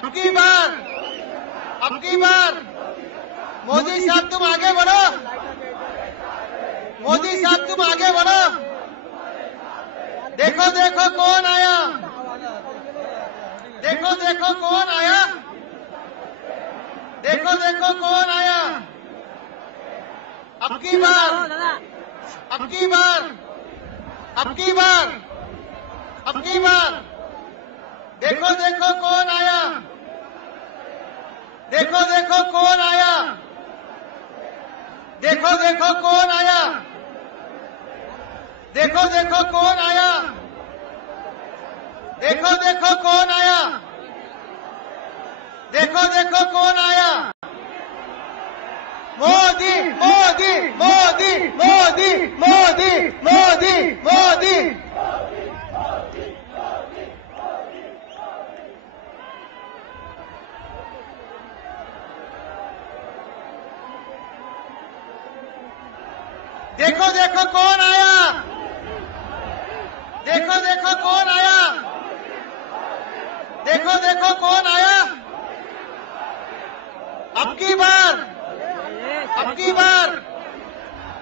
अब की बार मोदी साहब तुम आगे बढ़ो, मोदी साहब तुम आगे बढ़ो। देखो देखो कौन आया, देखो देखो कौन आया, देखो देखो कौन आया। अब की बार, अब की बार, अब की बार, अब की बार देखो देखो कौन आया, देखो देखो कौन आया, देखो देखो कौन आया, देखो देखो कौन आया, देखो देखो कौन आया, देखो देखो कौन आया। मोदी मोदी मोदी मोदी मोदी मोदी मोदी। देखो देखो कौन आया, देखो देखो कौन आया, देखो देखो कौन आया। अब की बार, अब की बार,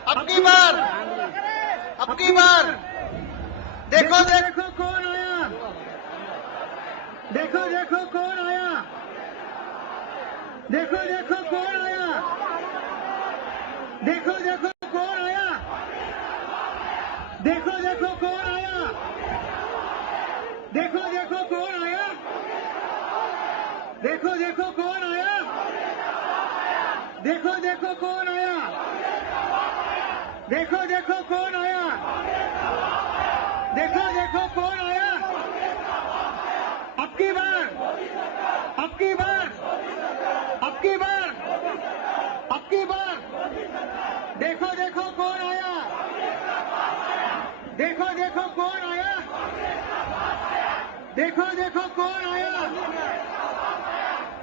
अब की बार, अब की बार देखो देखो कौन आया, देखो देखो कौन आया, देखो देखो कौन आया, देखो देखो कौन आया, देखो देखो कौन आया, देखो देखो कौन आया, देखो देखो कौन आया, देखो देखो कौन आया, देखो देखो कौन आया, देखो देखो कौन आया। अब की बार, अब की बार, अब की बार, अब की बार देखो देखो कौन आया, देखो देखो कौन आया, देखो देखो कौन आया,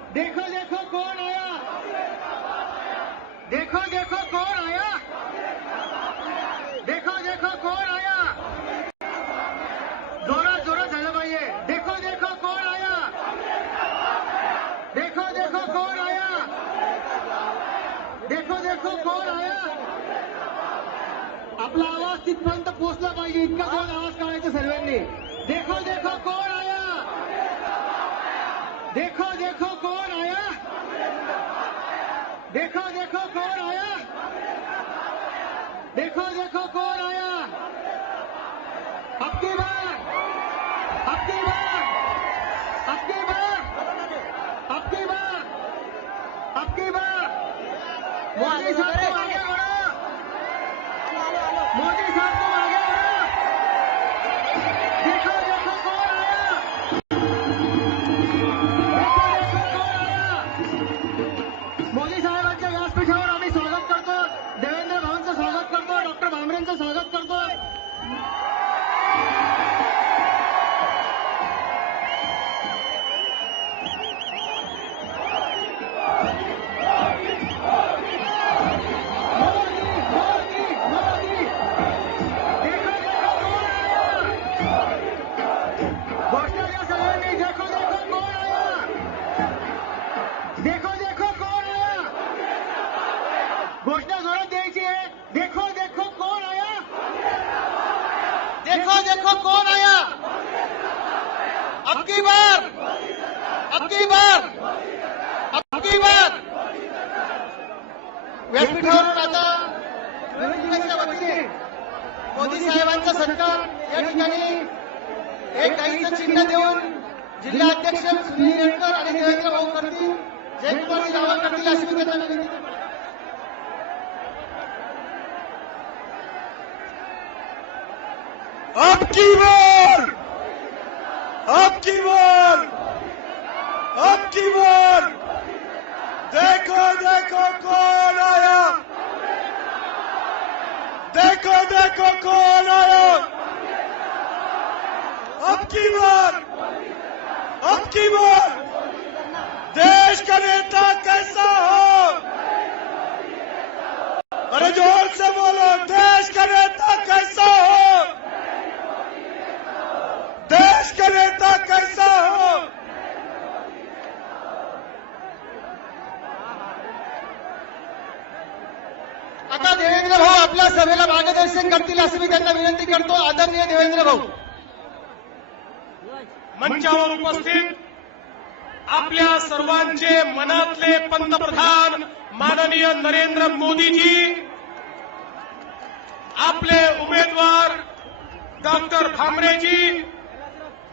देखो देखो कौन आया, देखो देखो कौन आया, देखो देखो कौन आया। जोरा जोरा चलो भाई, देखो देखो कौन आया, देखो देखो कौन आया, देखो देखो कौन आया। आपला आवाज तिथपर्यंत पोहोचला पाहिजे, इतका जोरात आवाज काढायचा सर्वांनी। देखो देखो कौन आया, देखो देखो कौन आया, देखो देखो कौन आया, देखो देखो कौन आया। अब की बार, अब की बार, अब की बार, अब की बार, अब की बार मोदी साहब तुम आगे बढ़ो, मोदी साहब तुम आगे बढ़ो। देखो देखो कौन आया, देखो देखो कौन आया। मोदी साहेबांच्या व्यासपीठावर आम्ही स्वागत करतो, देवेंद्र भावांचं स्वागत करतो, डॉक्टर भामरेंचं स्वागत करतो। घोषणा जोरात द्यायची आहे। देखो देखो कौन आया, देखो देखो कौन आया। अब की बार, अब की बार, अब की बार व्यासपीठावरून आता विरोधकांच्या वतीने मोदी साहेबांचा सत्कार या ठिकाणी एक गाईचं चिन्ह देऊन जिल्हाध्यक्ष सुनील रेडकर आणि देवेंद्र भाऊ करतील, जयकुमार रावळ करतील अशी मी त्यांना विनंती करतो। अब की बार, अब की बार, अब की बार देखो देखो कौन आया, देखो देखो कौन आया। अब की बार, अब की बार देश का नेता कैसा हो, अरे जोर से बोलो, देश का नेता कैसा हो, देश का नेता कैसा हो। आता देवेंद्र भाऊ आपल्या सभेला मार्गदर्शन करतील असं मी त्यांना विनंती करतो. आदरणीय देवेंद्र भाऊ. मंचावर उपस्थित आपल्या सर्वांचे मनातले पंतप्रधान माननीय नरेंद्र मोदीजी, आपले उमेदवार डॉक्टर भामरेजी,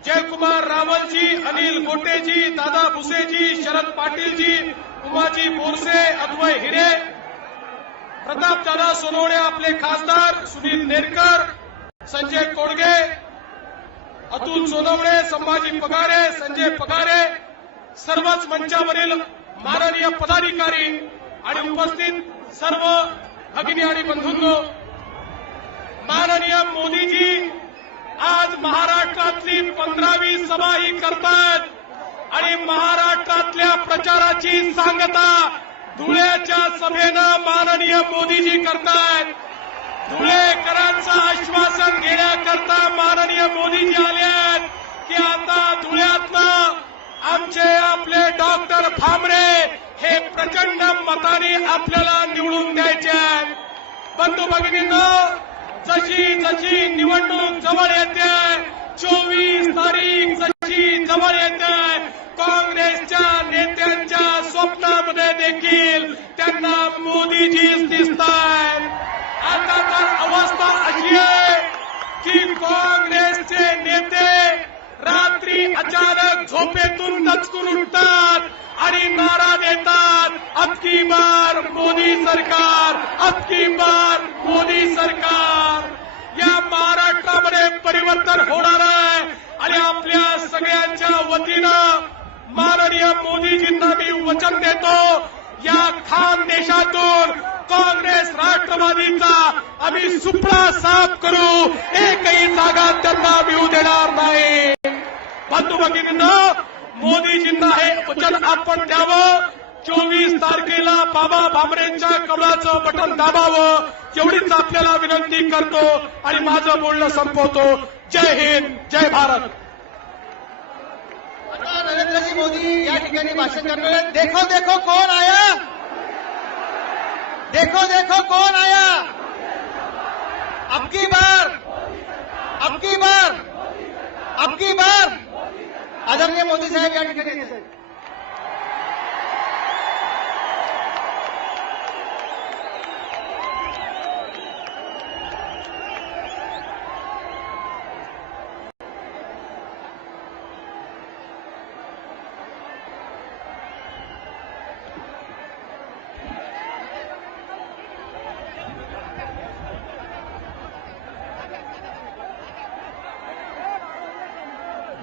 जयकुमार रावलजी, अनिल गोटेजी, दादा भुसेजी, शरद पाटीलजी, उमाजी बोरसे, अद्वय हिरे, प्रतापदादा सोनवणे, आपले खासदार सुनील नेरकर, संजय कोडगे, अतुल सोनवणे, संभाजी पगारे, संजय पगारे, सर्वच मंचावरील माननीय पदाधिकारी आणि उपस्थित सर्व भगिनी आणि बंधूंनो, माननीय मोदीजी आज महाराष्ट्रातली 15वी सभा ही करतात आणि महाराष्ट्रातल्या प्रचाराची सांगता धुळ्याच्या सभेनं माननीय मोदीजी करतायत. धुळेकरांचं आश्वासन घेण्याकरता माननीय मोदीजी आलेत की आता धुळ्यातनं आमचे आपले डॉक्टर भामरे हे प्रचंड मताने आपल्याला निवडून द्यायचे आहेत. बंधू भगिनींनो, जशी जशी निवडणूक जवळ येते, 24 तारीख जशी जवळ येते, काँग्रेसच्या नेत्यांच्या स्वप्नामध्ये देखील त्यांना मोदीजीच दिसतायत. आता तर अवस्था अशी आहे की काँग्रेसचे नेते रात्री अचानक झोपेतून दचकून उठतात आणि नारा देतात, अब की बार मोदी सरकार, अब की बार मोदी सरकार. या महाराष्ट्रामध्ये परिवर्तन होणार आहे आणि आपल्या सगळ्यांच्या वतीनं माननीय मोदीजींना मी वचन देतो, या खान देशातून काँग्रेस राष्ट्रवादीचा आम्ही सुपडा साफ करू, एकही जागा त्यांना मिळू देणार नाही. बंधू भगिनींनो, मोदीजींना हे वचन आपण द्यावं. 24 तारखेला बाबा भामरेंच्या कमळाचं बटन दाबावं, एवढीच आपल्याला विनंती करतो आणि माझं बोलणं संपवतो. जय हिंद, जय भारत. आता नरेंद्रजी मोदी या ठिकाणी भाषण करणार आहेत. देखो देखो कौन आया, देखो देखो कौन आया, अब की बार, अब की बार, अब की बार. आदरणीय मोदी साहेब या ठिकाणी येत आहेत.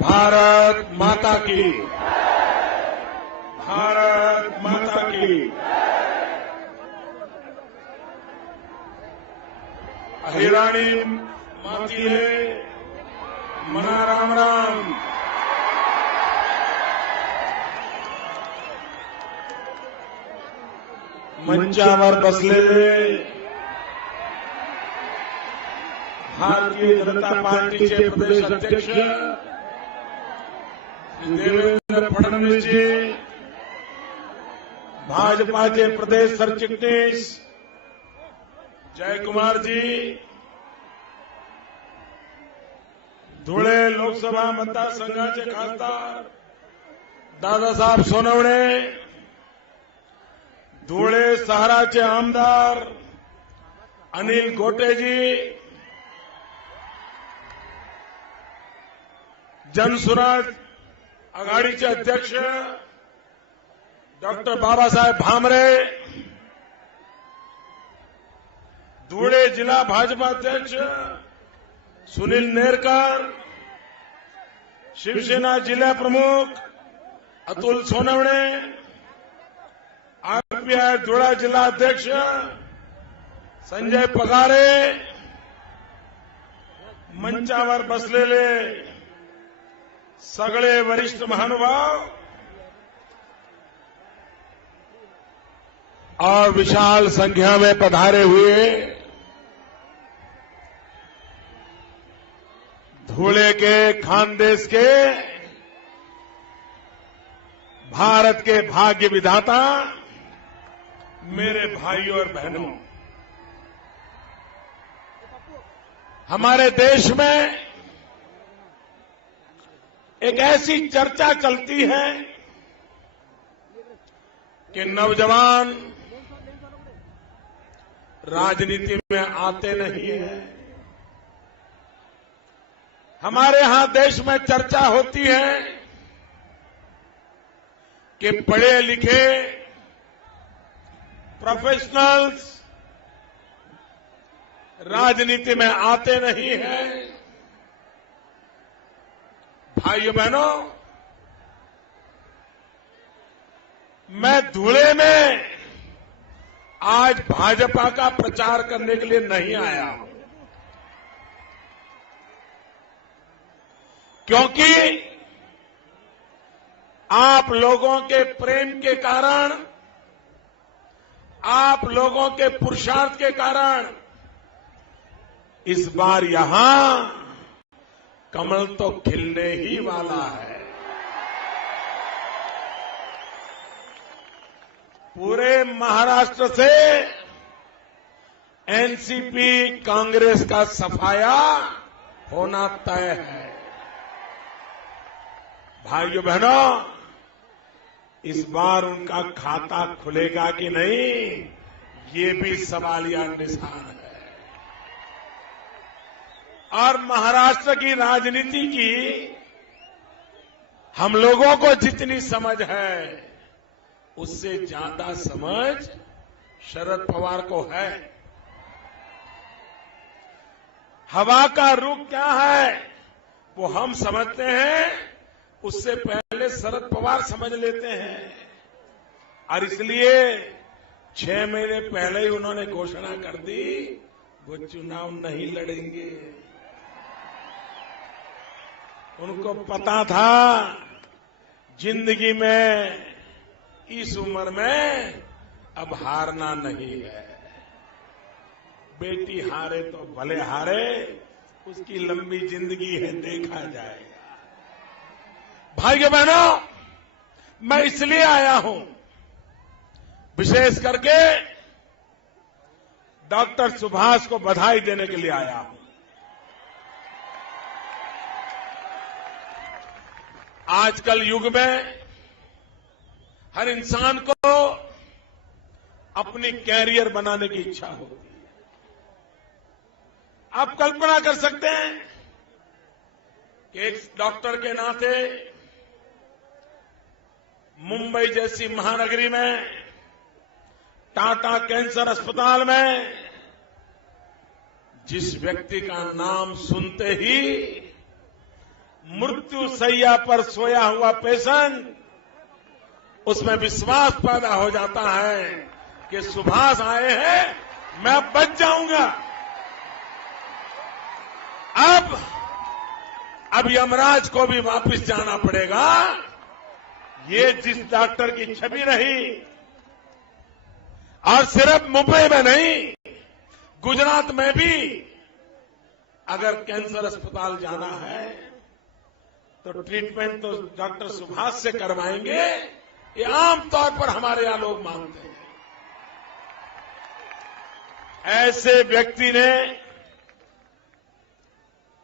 भारत माता की, भारत माता की. अहिराणी मातीले मना राम राम. मंचावर बसलेले भारतीय जनता पार्टीचे प्रदेश अध्यक्ष देवेंद्र फडणवीस जी, भाजपाचे प्रदेश सरचिटणीस जयकुमार जी, धुळे लोकसभा मतदारसंघाचे खासदार दादासाहेब सोनवणे, धुळे शहराचे आमदार अनिल गोटेजी, जनसुराज आघाडीचे अध्यक्ष डॉक्टर बाबासाहेब भामरे, धुळे जिल्हा भाजपा अध्यक्ष सुनील नेरकर, शिवसेना जिल्हा प्रमुख अतुल सोनवणे, आरपीआय धुळे जिल्हा अध्यक्ष संजय पगारे, मंचावर बसलेले सगळे वरिष्ठ महानुभाव और विशाल संख्या में पधारे हुए धुळे के खानदेश के भारत के भाग्य विधाता मेरे भाइयों और बहनों, हमारे देश में एक ऐसी चर्चा चलती है कि नौजवान राजनीति में आते नहीं हैं। हमारे यहां देश में चर्चा होती है कि पढ़े लिखे प्रोफेशनल्स राजनीति में आते नहीं हैं। भाइयों बहनों, मैं धुले में आज भाजपा का प्रचार करने के लिए नहीं आया हूं, क्योंकि आप लोगों के प्रेम के कारण, आप लोगों के पुरुषार्थ के कारण इस बार यहां कमल तो खिलने ही वाला है। पूरे महाराष्ट्र से एनसीपी कांग्रेस का सफाया होना तय है। भाइयों बहनों, इस बार उनका खाता खुलेगा कि नहीं, ये भी सवालिया निशान है। और महाराष्ट्र की राजनीति की हम लोगों को जितनी समझ है, उससे ज्यादा समझ शरद पवार को है। हवा का रुख क्या है वो हम समझते हैं, उससे पहले शरद पवार समझ लेते हैं। और इसलिए 6 महीने पहले ही उन्होंने घोषणा कर दी वो चुनाव नहीं लड़ेंगे। उनको पता था जिंदगी में इस उम्र में अब हारना नहीं है। बेटी हारे तो भले हारे, उसकी लंबी जिंदगी है, देखा जाएगा। भाइयों बहनों, मैं इसलिए आया हूं, विशेष करके डॉक्टर सुभाष को बधाई देने के लिए आया हूं। आजकल युग में हर इंसान को अपनी कैरियर बनाने की इच्छा होती है। आप कल्पना कर सकते हैं कि एक डॉक्टर के नाते मुंबई जैसी महानगरी में टाटा कैंसर अस्पताल में जिस व्यक्ति का नाम सुनते ही मृत्यु शैया पर सोया हुआ पेशेंट, उसमें विश्वास पैदा हो जाता है कि सुभाष आए हैं, मैं बच जाऊंगा। अब यमराज को भी वापस जाना पड़ेगा। ये जिस डॉक्टर की छवि रही, और सिर्फ मुंबई में नहीं, गुजरात में भी अगर कैंसर अस्पताल जाना है तो ट्रीटमेंट तो डॉक्टर सुभाष से करवाएंगे, ये आमतौर पर हमारे यहां लोग मानते हैं। ऐसे व्यक्ति ने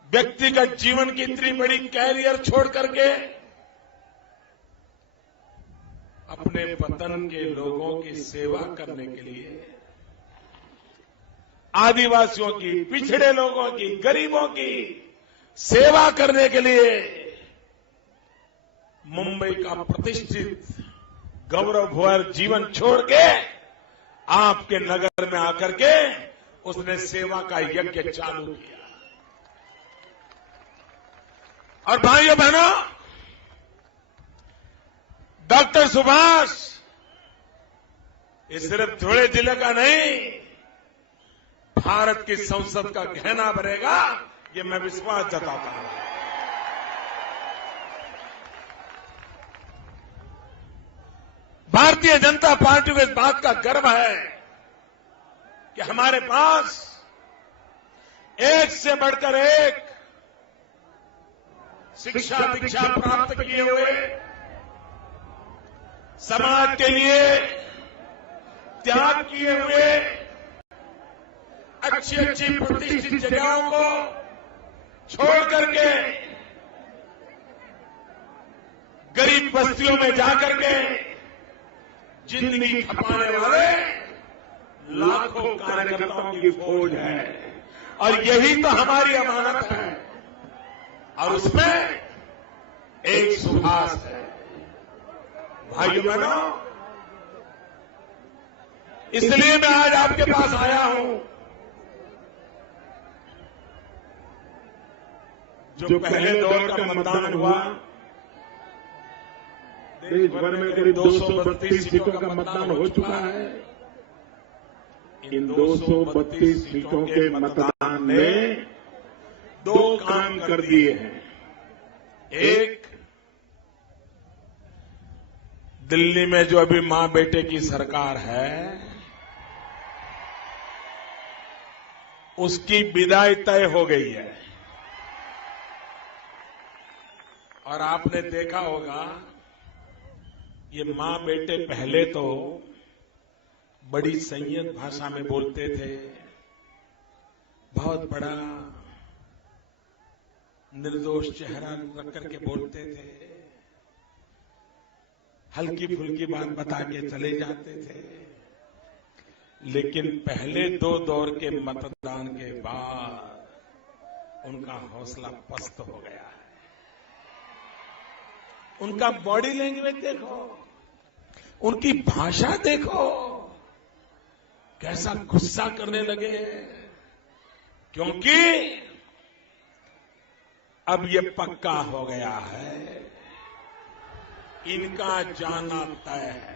व्यक्तिगत जीवन की इतनी बड़ी कैरियर छोड़ करके अपने वतन के लोगों की सेवा करने के लिए, आदिवासियों की, पिछड़े लोगों की, गरीबों की सेवा करने के लिए मुंबई का प्रतिष्ठित गौरवभर जीवन छोड़ के आपके नगर में आकर के उसने सेवा का यज्ञ चालू किया। और भाइयों बहनों, डॉक्टर सुभाष ये सिर्फ धुले जिले का नहीं, भारत की संसद का गहना बनेगा, ये मैं विश्वास जताता हूं। भारतीय जनता पार्टी को इस बात का गर्व है कि हमारे पास एक से बढ़कर एक शिक्षा दीक्षा प्राप्त किए हुए, समाज के लिए त्याग किए हुए अच्छी अच्छी प्रतिष्ठित जगहों को छोड़ करके गरीब बस्तियों में जाकर के जिंदगी खपाने वाले लाखों कार्यकर्ताओं की फौज है और यही तो हमारी अमानत है और उसमें एक सुभाष है। भाइयों बहनों, इसलिए मैं आज आपके पास आया हूं। जो पहले दौर का मतदान हुआ, देश भर में करीब 232 सीटों का मतदान हो चुका है। इन 232 सीटों के मतदान ने दो काम कर दिए हैं। एक, दिल्ली में जो अभी मां बेटे की सरकार है, उसकी विदाई तय हो गई है। और आपने देखा होगा, ये मां बेटे पहले तो बड़ी संयत भाषा में बोलते थे, बहुत बड़ा निर्दोष चेहरा रख करके बोलते थे, हल्की फुल्की बात बता के चले जाते थे। लेकिन पहले दो दौर के मतदान के बाद उनका हौसला पस्त हो गया है। उनका बॉडी लैंग्वेज देखो, उनकी भाषा देखो, कैसा गुस्सा करने लगे। क्योंकि अब ये पक्का हो गया है, इनका जाना तय है।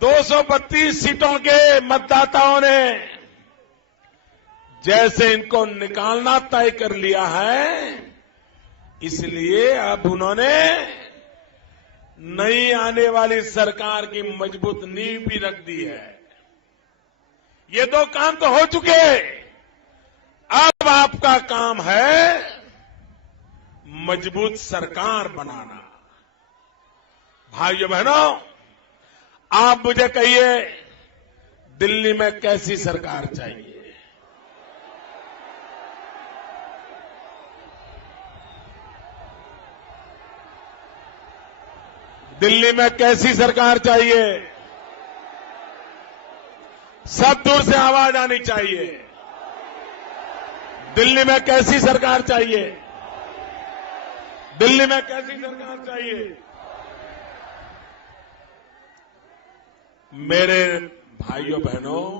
232 सीटों के मतदाताओं ने जैसे इनको निकालना तय कर लिया है, इसलिए अब उन्होंने नई आने वाली सरकार की मजबूत नींव भी रख दी है। ये दो काम तो हो चुके, अब आपका काम है मजबूत सरकार बनाना। भाइयों बहनों, आप मुझे कहिए, दिल्ली में कैसी सरकार चाहिए? दिल्ली में कैसी सरकार चाहिए? सब दूर से आवाज आनी चाहिए। दिल्ली में कैसी सरकार चाहिए? दिल्ली में कैसी सरकार चाहिए? मेरे भाइयों बहनों,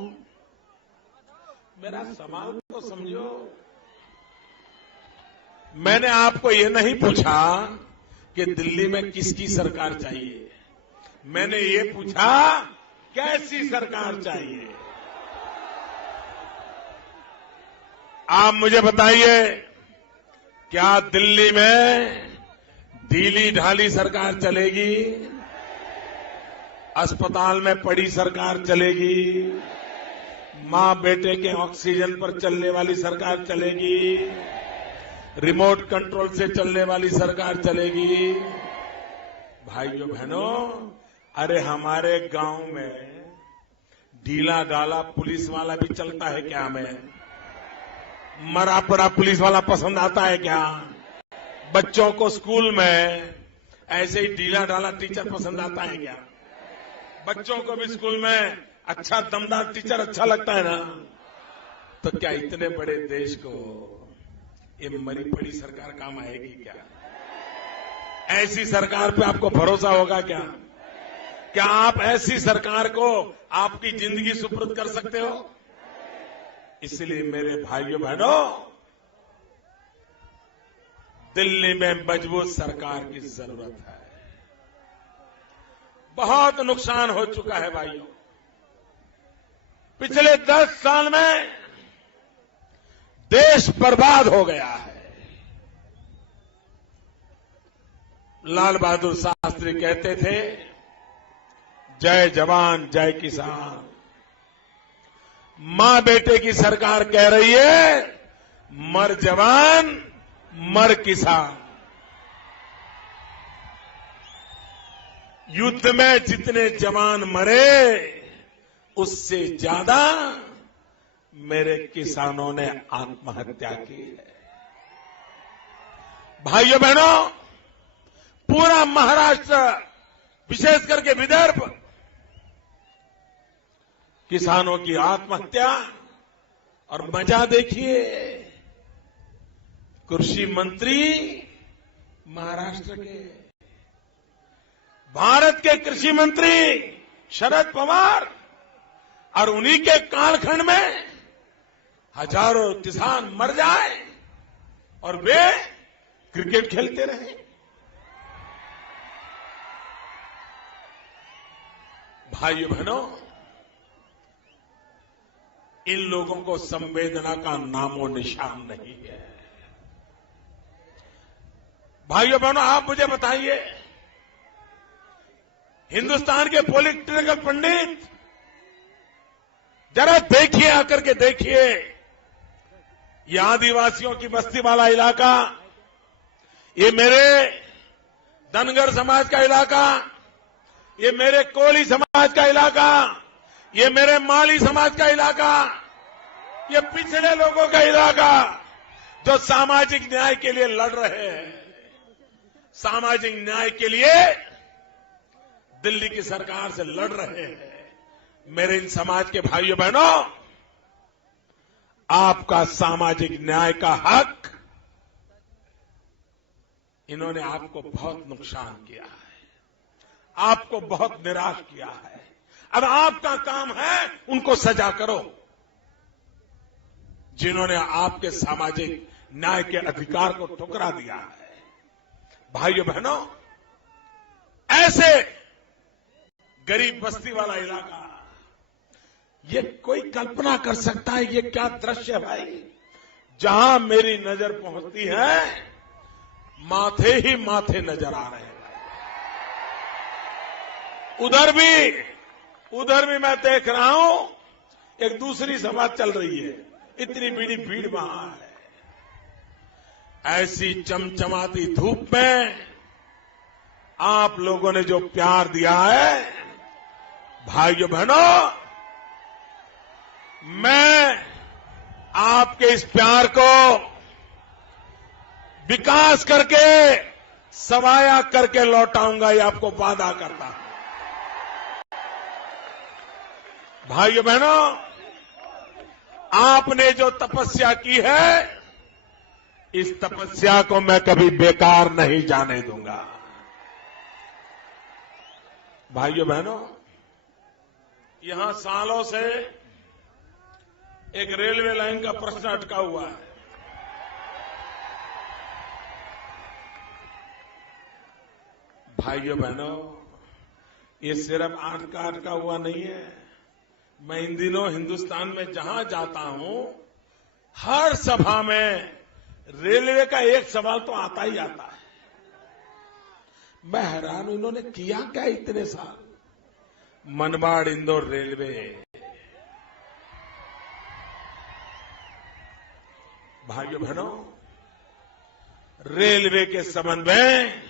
मेरा सवाल तो समझो। मैंने आपको ये नहीं पूछा कि दिल्ली में किसकी सरकार चाहिए, मैंने ये पूछा कैसी सरकार चाहिए। आप मुझे बताइए, क्या दिल्ली में ढीली ढाली सरकार चलेगी? अस्पताल में पड़ी सरकार चलेगी? मां बेटे के ऑक्सीजन पर चलने वाली सरकार चलेगी? रिमोट कंट्रोल से चलने वाली सरकार चलेगी? भाइयों बहनों, अरे हमारे गांव में ढीला ढाला पुलिस वाला भी चलता है क्या? हमें मरा पड़ा पुलिस वाला पसंद आता है क्या? बच्चों को स्कूल में ऐसे ही ढीला ढाला टीचर पसंद आता है क्या? बच्चों को भी स्कूल में अच्छा दमदार टीचर अच्छा लगता है ना? तो क्या इतने बड़े देश को ये मरी पड़ी सरकार काम आएगी क्या? ऐसी सरकार पे आपको भरोसा होगा क्या? क्या आप ऐसी सरकार को आपकी जिंदगी सुपुर्द कर सकते हो? इसलिए मेरे भाइयों बहनों, दिल्ली में मजबूत सरकार की जरूरत है। बहुत नुकसान हो चुका है भाइयों। पिछले 10 साल में देश बर्बाद हो गया है। लाल बहादुर शास्त्री कहते थे, जय जवान जय किसान। मां बेटे की सरकार कह रही है, मर जवान मर किसान। युद्ध में जितने जवान मरे, उससे ज्यादा मेरे किसानों ने आत्महत्या की है। भाइयों बहनों, पूरा महाराष्ट्र, विशेष करके विदर्भ, किसानों की आत्महत्या, और मजा देखिए, कृषि मंत्री महाराष्ट्र के, भारत के कृषि मंत्री शरद पवार, और उन्हीं के कालखंड में हजारों किसान मर जाए और वे क्रिकेट खेलते रहे। भाइयों बहनों, इन लोगों को संवेदना का नामो निशान नहीं है। भाइयों बहनों, आप मुझे बताइए, हिंदुस्तान के पॉलिटिकल पंडित, जरा देखिए, आकर के देखिए, ये आदिवासियों की बस्ती वाला इलाका, ये मेरे धनगर समाज का इलाका, ये मेरे कोली समाज का इलाका, ये मेरे माली समाज का इलाका, ये पिछड़े लोगों का इलाका, जो सामाजिक न्याय के लिए लड़ रहे हैं। सामाजिक न्याय के लिए दिल्ली की सरकार से लड़ रहे हैं। मेरे इन समाज के भाइयों बहनों, आपका सामाजिक न्याय का हक, इन्होंने आपको बहुत नुकसान किया है, आपको बहुत निराश किया है। अब आपका काम है उनको सजा करो, जिन्होंने आपके सामाजिक न्याय के अधिकार को ठुकरा दिया है। भाइयों बहनों, ऐसे गरीब बस्ती वाला इलाका, ये कोई कल्पना कर सकता है ये क्या दृश्य है भाई? जहां मेरी नजर पहुंचती है, माथे ही माथे नजर आ रहे हैं। उधर भी मैं देख रहा हूं, एक दूसरी सभा चल रही है, इतनी बड़ी भीड़ वहां है। ऐसी चमचमाती धूप में आप लोगों ने जो प्यार दिया है, भाइयों बहनों, मैं आपके इस प्यार को विकास करके, सवाया करके लौटाऊंगा, ये आपको वादा करता हूं। भाइयों बहनों, आपने जो तपस्या की है, इस तपस्या को मैं कभी बेकार नहीं जाने दूंगा। भाइयों बहनों, यहां सालों से एक रेलवे लाइन का प्रश्न अटका हुआ है। भाइयों बहनों, ये सिर्फ अटका हुआ नहीं है। मैं इन दिनों हिंदुस्तान में जहां जाता हूं, हर सभा में रेलवे का एक सवाल तो आता ही आता है। मैं हैरान हूं, इन्होंने किया क्या इतने साल? मनमाड़ इंदौर रेलवे, भाइयों बहनों, रेलवे के संबंध में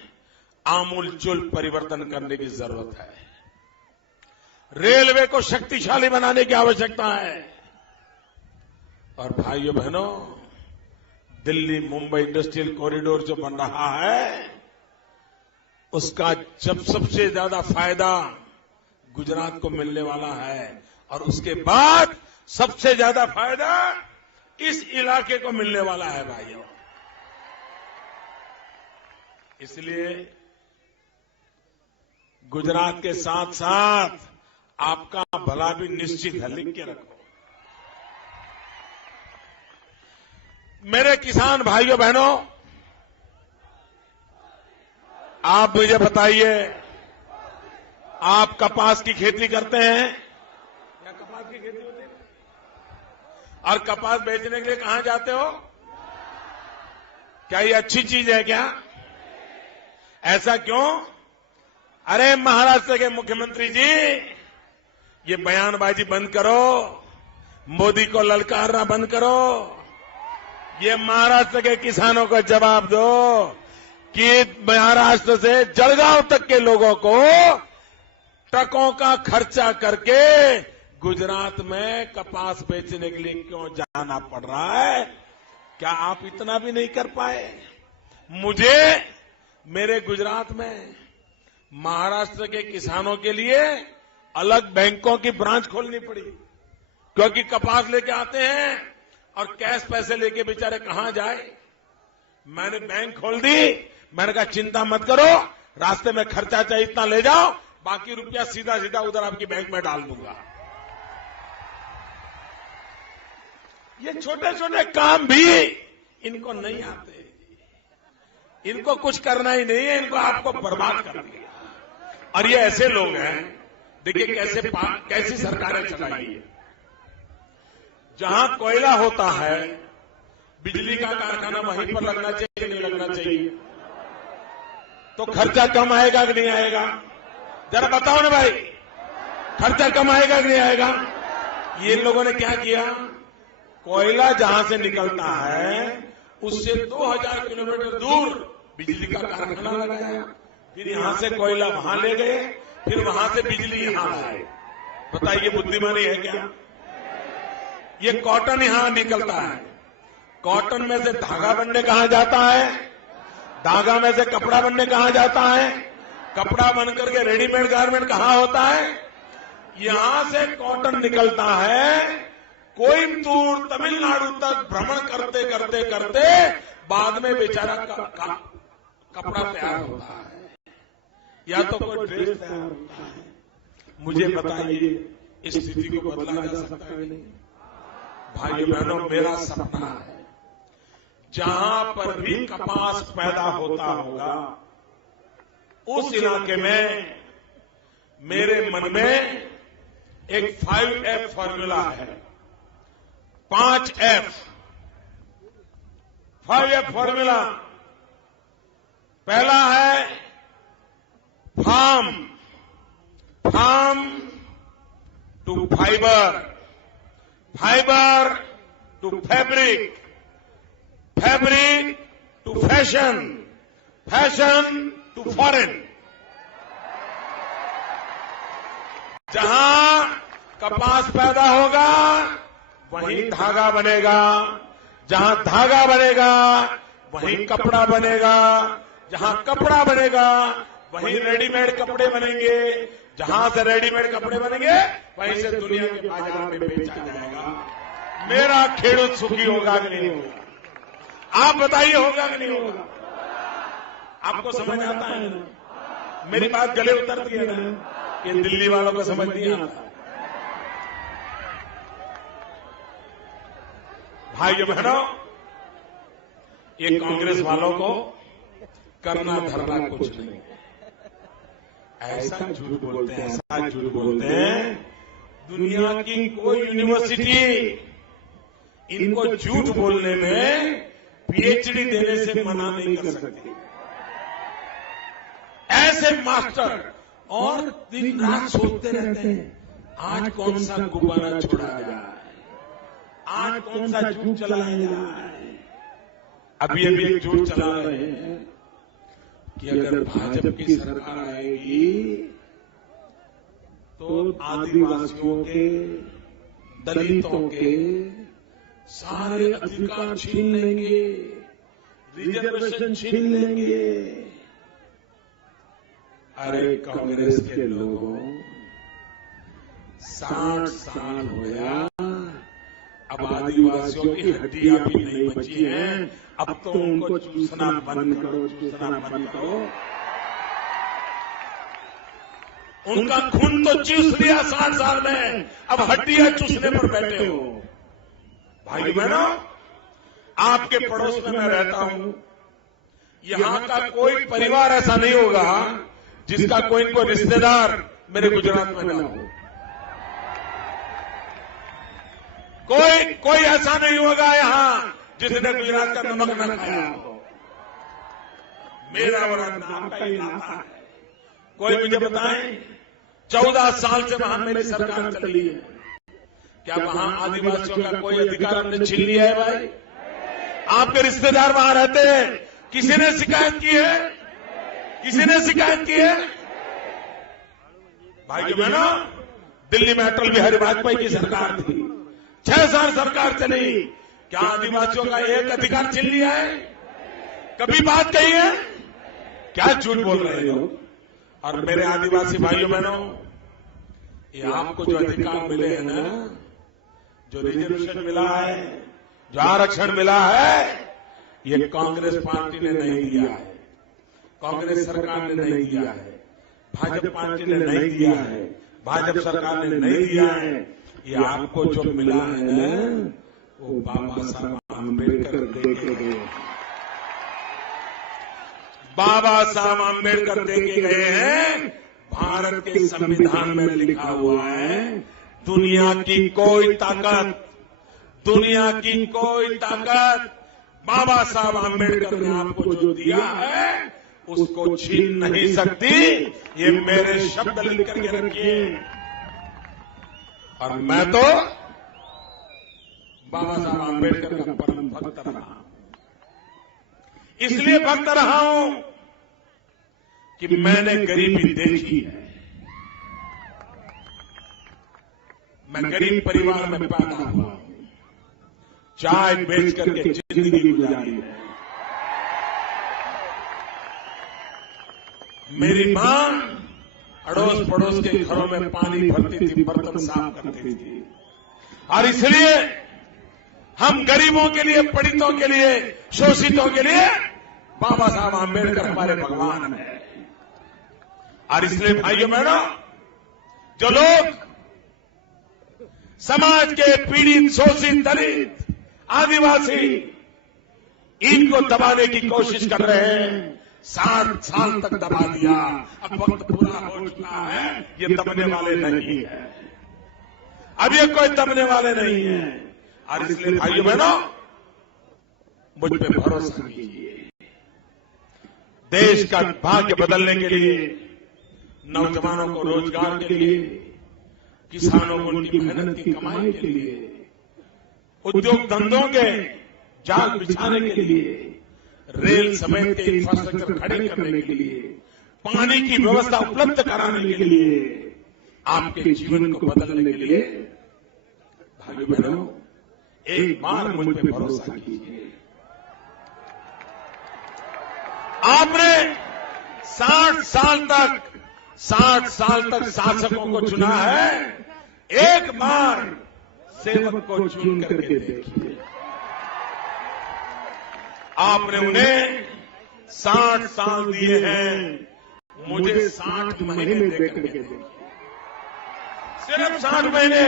आमूलचूल परिवर्तन करने की जरूरत है। रेलवे को शक्तिशाली बनाने की आवश्यकता है। और भाइयों बहनों, दिल्ली मुंबई इंडस्ट्रियल कॉरिडोर जो बन रहा है, उसका जब सबसे ज्यादा फायदा गुजरात को मिलने वाला है, और उसके बाद सबसे ज्यादा फायदा इस इलाके को मिलने वाला है। भाइयों, इसलिए गुजरात के साथ साथ आपका भला भी निश्चित है, लिख के रखो। मेरे किसान भाइयों बहनों, आप मुझे बताइए, आप कपास की खेती करते हैं? क्या कपास की खेती होती है? और कपास बेचने के लिए कहां जाते हो? क्या ये अच्छी चीज है क्या? ऐसा क्यों? अरे महाराष्ट्र के मुख्यमंत्री जी, ये बयानबाजी बंद करो, मोदी को ललकारना बंद करो। ये महाराष्ट्र के किसानों को जवाब दो कि महाराष्ट्र से जलगांव तक के लोगों को ट्रकों का खर्चा करके गुजरात में कपास बेचने के लिए क्यों जाना पड़ रहा है? क्या आप इतना भी नहीं कर पाए? मुझे मेरे गुजरात में महाराष्ट्र के किसानों के लिए अलग बैंकों की ब्रांच खोलनी पड़ी, क्योंकि कपास लेके आते हैं और कैश पैसे लेके बेचारे कहां जाए। मैंने बैंक खोल दी। मैंने कहा चिंता मत करो, रास्ते में खर्चा चाहिए इतना ले जाओ, बाकी रुपया सीधा सीधा उधर आपकी बैंक में डाल दूंगा। ये छोटे छोटे काम भी इनको नहीं आते, इनको कुछ करना ही नहीं है, इनको आपको बर्बाद कर दिया। और ये ऐसे लोग हैं, देखिए कैसी सरकारें चलाई है। जहां कोयला होता है, बिजली का कारखाना वहीं पर लगना चाहिए कि नहीं लगना चाहिए? तो खर्चा कम आएगा कि नहीं आएगा? जरा बताओ ना भाई, खर्चा कम आएगा कि नहीं आएगा? ये इन लोगों ने क्या किया? कोयला जहां से निकलता है उससे 2000 किलोमीटर दूर बिजली का कारखाना लगाया, फिर यहां से कोयला वहां ले गए, फिर वहां से बिजली यहां लाए। बताइए बुद्धिमानी है क्या? ये कॉटन यहां निकलता है, कॉटन में से धागा बनने कहां जाता है, धागा में से कपड़ा बनने कहां जाता है, कपड़ा बनकर के रेडीमेड गारमेंट कहां होता है? यहां से कॉटन निकलता है, कोयम्बतूर तमिलनाडु तक भ्रमण करते करते करते बाद में बेचारा कपड़ा तैयार होता है, या तो कोई ड्रेस तैयार होता है। मुझे बताइए इस स्थिति को बदला जा सकता है नहीं? भाइयों बहनों, मेरा सपना है जहां पर भी कपास पैदा होता होगा उस इलाके में मेरे मन में एक 5F फॉर्मूला है। 5F 5F formula. पहला है farm to fibre, fibre to fabric, fabric to fashion, fashion to foreign. जहां कपास पैदा होगा वहीं धागा बनेगा, जहां धागा बनेगा वहीं कपड़ा बनेगा, जहां कपड़ा बनेगा वहीं रेडीमेड कपड़े बनेंगे, जहां से रेडीमेड कपड़े बनेंगे वहीं से दुनिया के बाजार में बेचा जाएगा। मेरा खेडूत सुखी होगा कि नहीं होगा? आप बताइए, होगा कि नहीं होगा? आपको समझ आता है ना? मेरी बात गले उतरती है ना? ये दिल्ली वालों को समझ नहीं आता। भाइयों बहनों, ये कांग्रेस वालों को करना धरना कुछ नहीं, ऐसा झूठ बोलते हैं, ऐसा झूठ बोलते हैं, दुनिया की कोई यूनिवर्सिटी इनको झूठ बोलने में पीएचडी देने से मना नहीं कर सकती। ऐसे मास्टर और दिन रात सोचते रहते हैं आज कौन सा गुब्बारा छोड़ा जाए, आज कौन सा झूठ चलाया जाए। अभी एक झूठ चला रहे हैं कि अगर भाजपा की सरकार आएगी तो आदिवासियों के, दलितों के सारे अधिकार छीन लेंगे, रिजर्वेशन छीन लेंगे। अरे कांग्रेस के लोगों, 60 साल हो गया, अब आदिवासियों की हड्डियां भी नहीं बची हैं, अब तो उनको चूसना बंद करो, चूसना बंद करो। उनका खून तो चूस लिया 60 साल में, अब हड्डियां चूसने पर बैठे हो। भाई बहनों, आपके पड़ोस में मैं रहता हूं, यहां का कोई परिवार ऐसा नहीं होगा जिसका कोई रिश्तेदार मेरे गुजरात में ना हो। कोई ऐसा नहीं होगा यहां जिसने गुजरात का नमक न खाया हो। मेरा और आपका ही नाता है। कोई मुझे बताएं, 14 साल से वहां मेरी सरकार चली है, क्या वहां आदिवासियों का कोई अधिकार हमने छीन लिया है? भाई, आपके रिश्तेदार वहां रहते हैं, किसी ने शिकायत की है? किसी ने शिकायत की है? भाइयों बहनों, दिल्ली में अटल बिहारी वाजपेयी की सरकार थी, 6 साल सरकार चली। क्या आदिवासियों का एक अधिकार छीन लिया है? कभी बात कही है? क्या झूठ बोल रहे हो? और मेरे आदिवासी भाइयों बहनों, ये आपको जो अधिकार मिले हैं ना, जो रिजर्वेशन मिला है, जो आरक्षण मिला है, ये कांग्रेस पार्टी ने नहीं दिया है, कांग्रेस सरकार ने नहीं दिया है, भाजपा पार्टी ने नहीं दिया है, भाजपा सरकार ने नहीं दिया है। ये आपको जो मिला है ना, वो बाबा साहब आंबेडकर दे के गए। बाबा साहब आंबेडकर दे के गए हैं। भारत के संविधान में लिखा हुआ है, दुनिया की कोई ताकत बाबा साहब आंबेडकर ने आपको जो दिया है उसको छीन नहीं सकती। ये मेरे शब्द लिख करके रखिए। और मैं तो बाबा साहब आंबेडकर का परम भक्त रहा, इसलिए भक्त रहा हूं कि मैंने गरीबी देखी है। मैं गरीब परिवार में पैदा हुआ हूं, चाय बेच करके जिंदगी गुजारी है। मेरी मां अड़ोस पड़ोस के घरों में पानी भरती थी, बर्तन साफ करती थी। और इसलिए हम गरीबों के लिए, पीड़ितों के लिए, शोषितों के लिए बाबा साहब आंबेडकर हमारे भगवान हैं। और इसलिए भाइयों बहनों, जो लोग समाज के पीड़ित, शोषित, दलित, आदिवासी इनको दबाने की कोशिश कर रहे हैं, 60 साल तक दबा दिया, अब वक्त पूरा हो चुका है, ये दबने वाले नहीं है, अब ये कोई दबने वाले नहीं है। और इसलिए भाइयों बहनों, मुझ पे भरोसा कीजिए। देश का भाग्य बदलने के लिए, नौजवानों को रोजगार के लिए, किसानों को उनकी मेहनत की कमाई के लिए, उद्योग धंधों के जाल बिछाने के लिए, रेल समेत के इंफ्रास्ट्रक्चर खड़े करने के लिए, पानी की व्यवस्था उपलब्ध कराने के लिए, आपके जीवन को बदलने के लिए, भाइयों बहनों, एक बार मुझ पे भरोसा कीजिए। आपने 60 साल तक शासकों को चुना है, एक बार सेवक को चुन करके देखिए। आपने उन्हें 60 साल दिए हैं, मुझे 60 महीने दे करके देखिए, सिर्फ 60 महीने।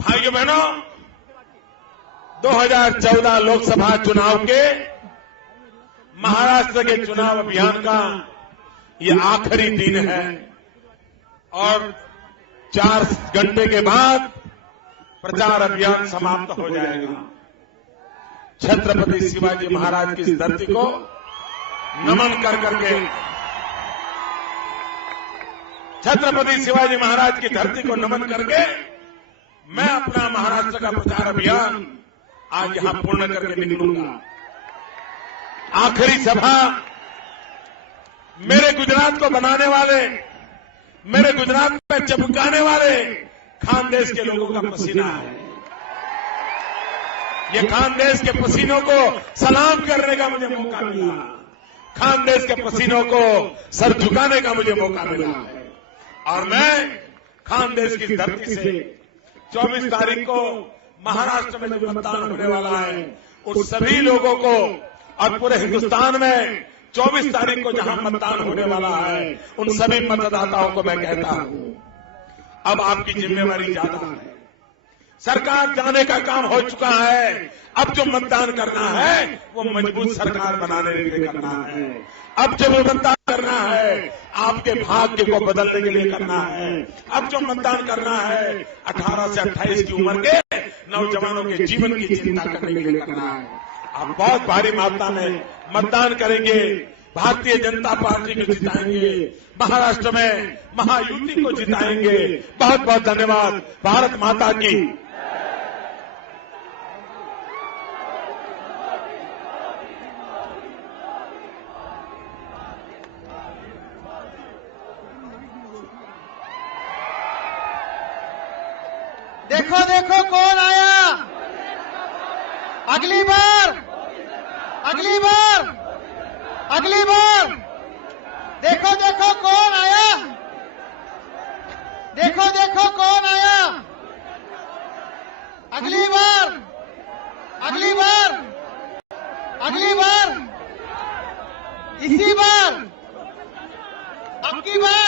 भाइयों बहनों, 2014 लोकसभा चुनाव के महाराष्ट्र के चुनाव अभियान का ये आखिरी दिन है और 4 घंटे के बाद प्रचार अभियान समाप्त हो जाएगा। छत्रपति शिवाजी महाराज की इस धरती को नमन कर करके, छत्रपति शिवाजी महाराज की धरती को नमन करके मैं अपना महाराष्ट्र का प्रचार अभियान आज यहां पूर्ण करके निकलूंगा। आखिरी सभा मेरे गुजरात को बनाने वाले, मेरे गुजरात में चमकाने वाले खानदेश के लोगों का पसीना है। ये खानदेश के पसीनों को सलाम करने का मुझे मौका मिला, खानदेश के पसीनों को सर झुकाने का मुझे मौका मिला है। और मैं खानदेश की धरती से 24 तारीख को महाराष्ट्र में जो मतदान होने वाला है, उन सभी लोगों को, और पूरे हिंदुस्तान में 24 तारीख को जहां मतदान होने वाला है, उन सभी मतदाताओं को मैं कहता हूं, अब आपकी जिम्मेवारी ज्यादा है। सरकार जाने का काम हो चुका है, अब जो मतदान करना है वो मजबूत सरकार बनाने के लिए करना है। अब जो मतदान करना है आपके भाग्य को बदलने के लिए करना है। अब जो मतदान करना है 18 से 28 की उम्र के नौजवानों के जीवन की चिंता करने के लिए करना है। आप बहुत भारी मात्रा में मतदान करेंगे, भारतीय जनता पार्टी को जिताएंगे, महाराष्ट्र में महायुति को जिताएंगे। बहुत बहुत धन्यवाद। भारत माता की। देखो देखो कौन आया, अगली बार, अगली बार, अगली बार, देखो देखो कौन आया, देखो देखो कौन आया, अगली बार, अगली बार, अगली बार, इसी बार, अब की बार